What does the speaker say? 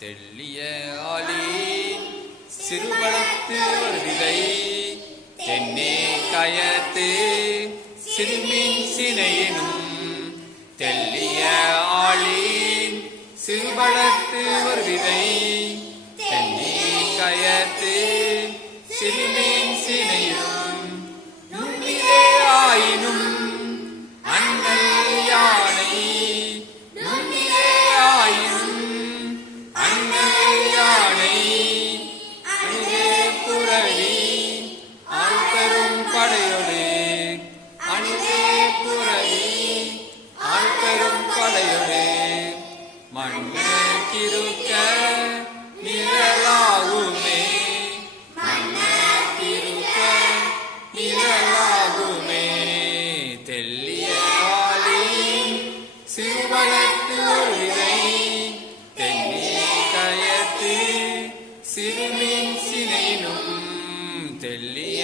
தெள்ளிய ஆலி சிறுவளத்து ஒரு விதை. தென்னே கயத்து சிறுமின் சினையினும் தெள்ளிய ஆளி சிறுவளத்து ஒரு விதை. தென்னே கயத்து சிறுமின் சிறுவளத்து ஒரு விதை கயத்து சிறுமின் தெல்லிய